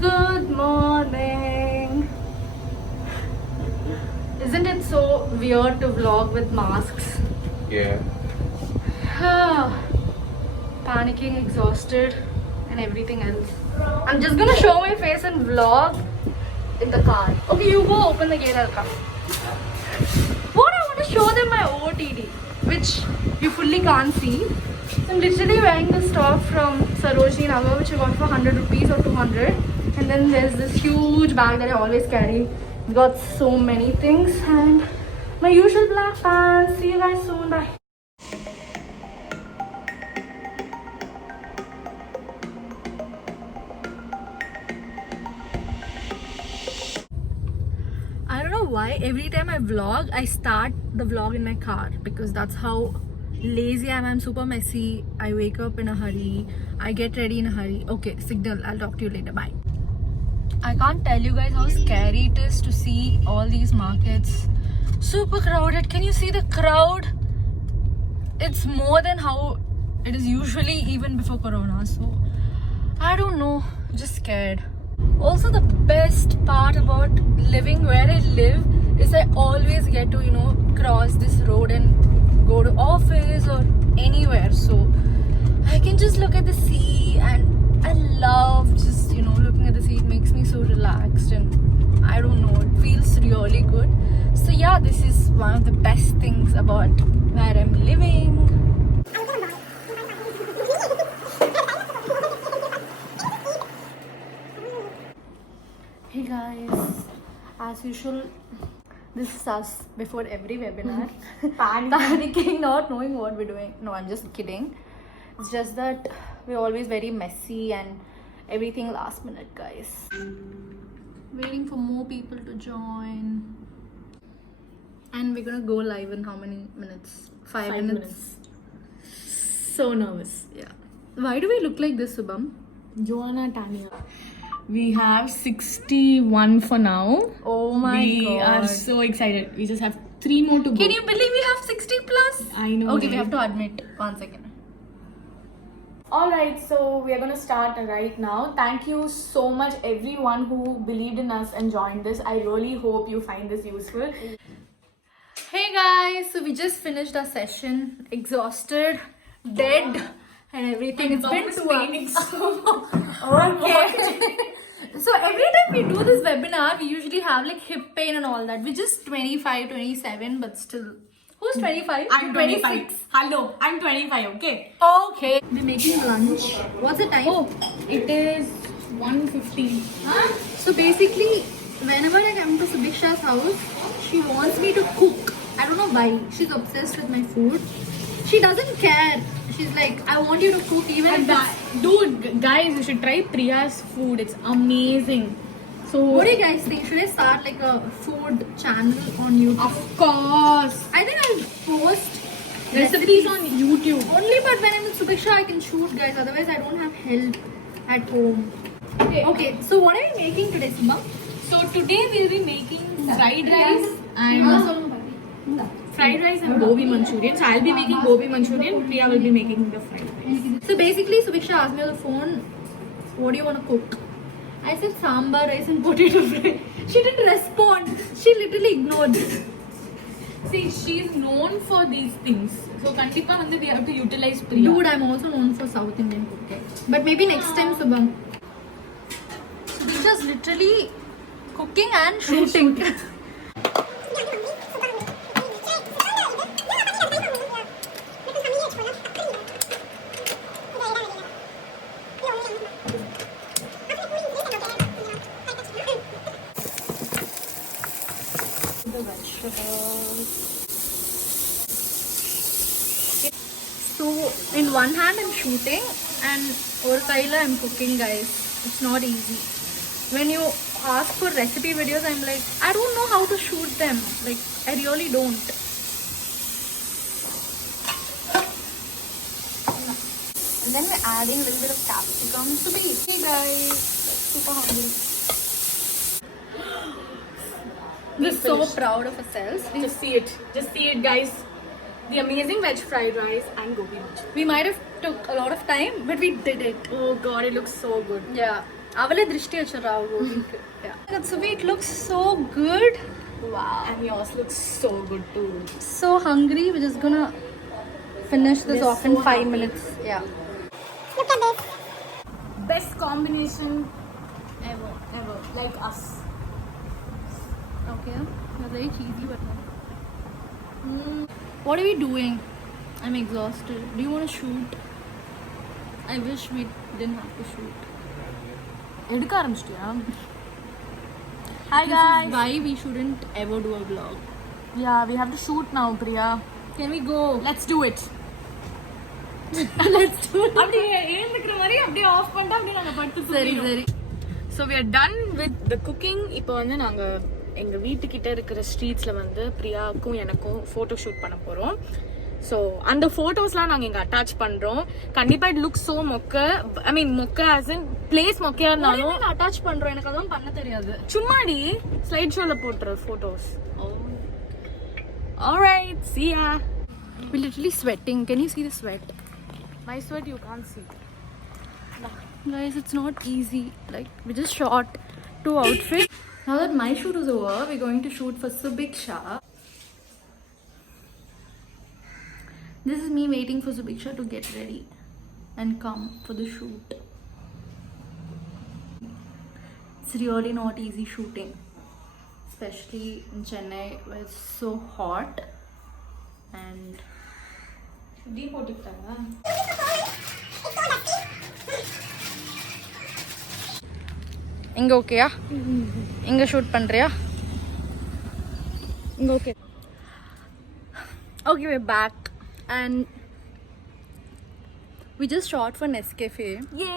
Good morning. Isn't it so weird to vlog with masks? Yeah. Panicking, exhausted, and everything else. I'm just gonna show my face and vlog in the car. Okay, you go open the gate, I'll come. What I want to show them my OOTD, which you fully can't see. So I'm literally wearing this top from Sarojini Nagar, which I got for 100 rupees or 200. And then there's this huge bag that I always carry. It's got so many things and my usual black pants. See you guys soon. Bye. I don't know why every time I vlog, I start the vlog in my car because that's how lazy I am. I'm super messy. I wake up in a hurry. I get ready in a hurry. Okay, signal. I'll talk to you later. Bye. I can't tell you guys how scary it is to see all these markets. Super crowded. Can you see the crowd? It's more than how it is usually even before Corona. So, I don't know. Just scared. Also, the best part about living where I live is I always get to, cross this road and go to office or anywhere. So, I can just look at the sea, and I love just, looking at the sea. It makes me so relaxed, and I don't know, it feels really good. So, yeah, this is one of the best things about where I'm living. Hey guys, as usual, this is us before every webinar. Panicking, not knowing what we're doing. No, I'm just kidding. It's just that we're always very messy and everything last minute, guys. Waiting for more people to join. And we're gonna go live in how many minutes? 5 minutes. So nervous. Yeah. Why do we look like this, Subham? Joanna Tanya. We have 61 for now. Oh my we god. are so excited. We just have 3 more to go. Can you believe we have 60 plus? I know. Okay, we right? have to admit. 1 second. Alright, so we are going to start right now. Thank you so much everyone who believed in us and joined this. I really hope you find this useful. Hey guys, so we just finished our session. Exhausted, dead, and everything. It's been 2 hours. Okay. So every time we do this webinar, we usually have like hip pain and all that. We're just 25, 27, but still. Who's 25? I'm 26. 25. Hello, I'm 25, okay? Okay. We're making lunch. What's the time? Oh, it is 1:15. So basically, whenever I come to Subiksha's house, she wants me to cook. I don't know why. She's obsessed with my food. She doesn't care. She's like, I want you to cook even if it's... Dude, guys, you should try Priya's food. It's amazing. So, What do you guys think? Should I start like a food channel on YouTube? of course, I think I'll post recipes on YouTube. only, but when I'm in Subiksha, I can shoot, guys. Otherwise, I don't have help at home. Okay, so what are we making today, Simba? So today we'll be making fried rice and gobi Manchurian. So I'll be making gobi Manchurian. Priya will be making the fried rice. So basically, Subiksha asked me on the phone, what do you want to cook? I said sambar, rice and potato fry. She didn't respond. She literally ignored. See, she's known for these things. So Kandipa Hande we have to utilize Priya. Dude, I'm also known for South Indian cooking. But maybe next time, Subham. Subiksha's literally cooking and shooting. The vegetables. So in one hand I'm shooting and over Kaila I'm cooking, guys. It's not easy. When you ask for recipe videos, I'm like, I don't know how to shoot them. Like, I really don't. And then we're adding a little bit of capsicum to be. Hey guys, super hungry. We're so proud of ourselves. Just see it. Just see it, guys. The amazing veg fried rice and gobi manchurian. We might have took a lot of time, but we did it. Oh god, it looks so good. Yeah. Avale drishti achara Gobi. Yeah. So it looks so good. Wow. And yours looks so good too. So hungry. We're just gonna finish this We're off in so 5 happy. minutes. Yeah. Look at this. Best combination ever. Like us. Okay. They're very cheesy, but no. What are we doing? I'm exhausted. Do you want to shoot? I wish we didn't have to shoot. எடுக்க ஆரம்பிச்சிட்டியா? Hi This guys. is why we shouldn't ever do a vlog. Yeah, we have to shoot now, Priya. Can we go? Let's do it. Let's do it. அப்படியே எழுந்துக்கிற மாதிரி அப்படியே of பண்ணிட்டு அப்படியே நாங்க படுத்து சரி தூங்கிடுவோம். சரி. So we are done with the cooking. இப்போ வந்து நாங்க எங்க வீட்டுக்கிட்ட இருக்கிற ஸ்ட்ரீட்ஸ்ல வந்து பிரியாவுக்கும் எனக்கும் போட்டோ ஷூட் பண்ண போறோம். ஸோ அந்த ஃபோட்டோஸ்லாம் நாங்கள் இங்கே அட்டாச் பண்ணுறோம். கண்டிப்பாக இட் லுக் ஸோ மொக்க. ஐ மீன் மொக்க ஆஸ் இன் பிளேஸ் மொக்கையா இருந்தாலும் அட்டாச் பண்றோம். எனக்கு அதெல்லாம் பண்ண தெரியாது. சும்மாடி ஸ்லைட் ஷோவில் போட்டுற photos. Alright, see ya. We're literally sweating. Can you see the sweat? My sweat you can't see. Guys, it's not easy. Like, we just shot 2 outfits. Now that my shoot is over, we're going to shoot for Subiksha. This is me waiting for Subiksha to get ready and come for the shoot. It's really not easy shooting, especially in Chennai where it's so hot and tea போட்டுக்கிட்டாங்க. இங்க ஓகேயா? இங்க shoot பண்றியா? இங்க okay. Okay, we're back and we just shot for Nescafe. Yay.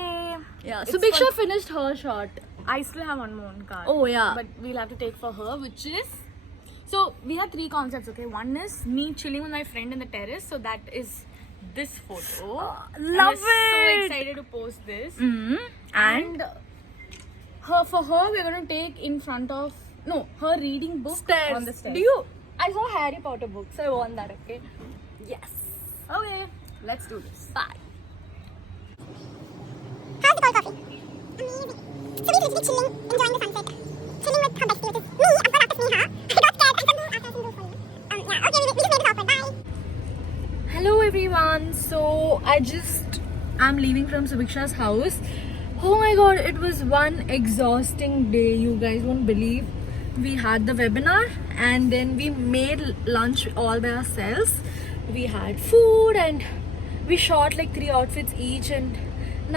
Yeah, It's Subiksha fun. finished her shot. I still have one more card. Oh, yeah. But we'll have to take for her, which is. So we have 3 concepts, okay? One is me chilling with my friend in the terrace. So that is this photo. love I'm so it. excited to post this. And For her, we're going to take in front of. No, her reading book stairs. on the stairs. Do you? I saw Harry Potter books. I want that. Okay. Yes. Okay, let's do this. Bye. How's the cold coffee? Amazing. So we were chilling, enjoying the sunset. Chilling with her bestie, which is me, of course, after Sneha. I got scared. I said, no, after I for you. Yeah, okay, we just made it awkward. Bye. Hello everyone. So I'm leaving from Subiksha's house. Oh my god, it was one exhausting day. You guys won't believe. We had the webinar and then we made lunch all by ourselves. We had food and we shot like 3 outfits each, and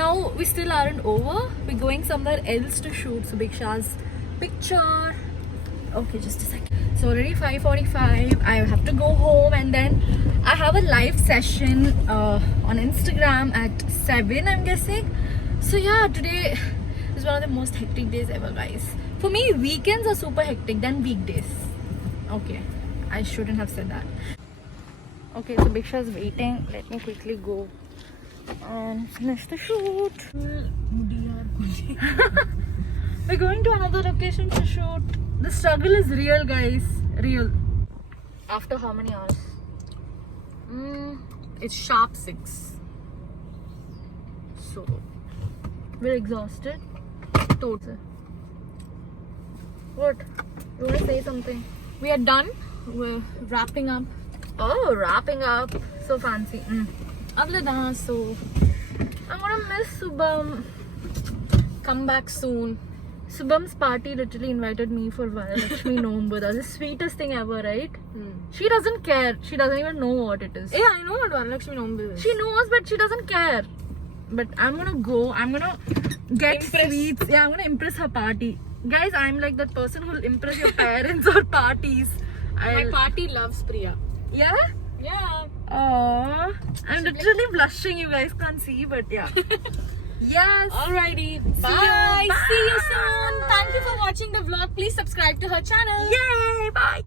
now we still aren't over. We're going somewhere else to shoot Subiksha's picture. Okay, just a second. So already 5:45. I have to go home and then I have a live session on Instagram at 7, I'm guessing. So yeah, today is one of the most hectic days ever, guys. For me, weekends are super hectic than weekdays. Okay, I shouldn't have said that. Okay, so Biksha is waiting. Let me quickly go and finish the shoot. We're going to another location to shoot. The struggle is real, guys. Real. After how many hours? It's sharp 6. So, we're exhausted. Total. What? You want to say something? We are done. We're wrapping up. Oh, wrapping up. So fancy. Avladana, so I'm gonna miss Subham. come back soon. Subham's party literally invited me for Varalakshmi November. That's the sweetest thing ever, right? She doesn't care. She doesn't even know what it is. Yeah, I know what Varalakshmi November is. She knows, but she doesn't care. But I'm gonna go. I'm gonna get sweets. Yeah, I'm gonna impress her party. Guys, I'm like that person who'll impress your parents or parties. My party loves Priya. Yeah? Yeah. Aww. I'm literally blushing. You guys can't see, but yeah. Yes. Alrighty. See Bye. you. See you Bye. soon. Thank you for watching the vlog. Please subscribe to her channel. Yay. Bye.